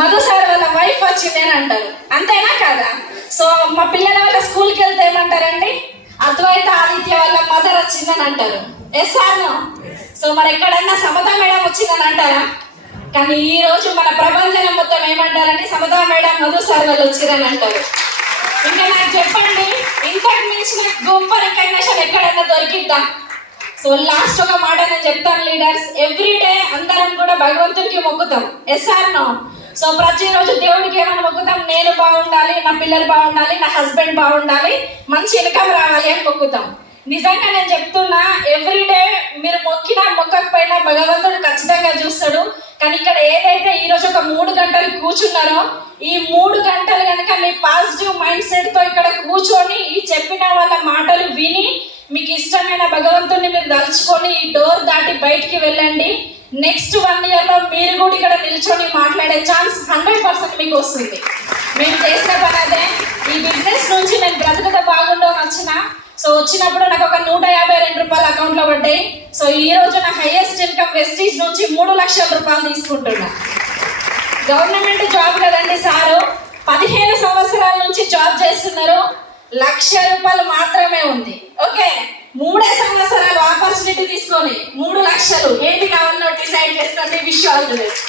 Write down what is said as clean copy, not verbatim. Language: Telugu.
మధు సార్ వాళ్ళ వైఫ్ వచ్చింది అని అంటారు. అంతేనా కాదా? సో మా పిల్లల వాళ్ళ స్కూల్కి వెళ్తే ఏమంటారండి? అద్వైత ఆదిత్య వాళ్ళ మదర్ వచ్చిందని అంటారు. Yes sir no? సో మరి ఎక్కడన్నా సమతా మేడం వచ్చిందని అంటారా? కానీ ఈ రోజు మన ప్రపంచం మొత్తం ఏమంటారండి? సమతా మేడం, మధు సార్ వాళ్ళు వచ్చిరని అంటారు. ఇంకా నాకు చెప్పండి, ఇంతకు మించిన గొప్ప రికగ్నిషన్ ఎక్కడన్నా దొరికిద్దా? సో లాస్ట్ ఒక మాట నేను చెప్తాను లీడర్స్, ఎవ్రీడే అందరం కూడా భగవంతుడికి మొక్కుతాం. Yes or no? సో ప్రతిరోజు దేవుడికి ఏమైనా మొక్కుతాం? నేను బాగుండాలి, నా పిల్లలు బాగుండాలి, నా హస్బెండ్ బాగుండాలి, మంచి ఇన్కమ్ రావాలి అని మొక్కుతాం. నిజంగా నేను చెప్తున్నా, ఎవ్రీడే మీరు మొక్కినా మొక్కకపోయినా భగవంతుడు ఖచ్చితంగా చూస్తాడు. కానీ ఇక్కడ ఏదైతే ఈరోజు ఒక 3 గంటలు కూర్చున్నారో, ఈ 3 గంటలు కనుక మీ పాజిటివ్ మైండ్ సెట్తో ఇక్కడ కూర్చొని ఈ చెప్పిన వాళ్ళ మాటలు విని మీకు ఇష్టమైన భగవంతుడిని మీరు దలుచుకొని ఈ డోర్ దాటి బయటికి వెళ్ళండి. నెక్స్ట్ 1 ఇయర్లో మీరు కూడా ఇక్కడ నిల్చొని మాట్లాడే ఛాన్స్ 100% మీకు వస్తుంది. మేము చేసిన పని అదే. ఈ బిజినెస్ నుంచి నేను బ్రతుకుతా బాగుండో అని వచ్చిన. సో వచ్చినప్పుడు నాకు ఒక 152 రూపాయలు అకౌంట్లో పడ్డాయి. సో ఈ రోజు నా హైయెస్ట్ ఇన్కమ్ వెస్టీజ్ నుంచి 3 లక్షల రూపాయలు తీసుకుంటున్నా. గవర్నమెంట్ జాబ్ కదండి సారు, 15 సంవత్సరాల నుంచి జాబ్ చేస్తున్నారు. 1,00,000 రూపాయలు మాత్రమే ఉంది. ఓకే, 3 సంవత్సరాలు ఆపర్చునిటీ తీసుకొని 3 లక్షలు ఏది కావాలో డిసైడ్ చేసుకోండి. Wish all the best.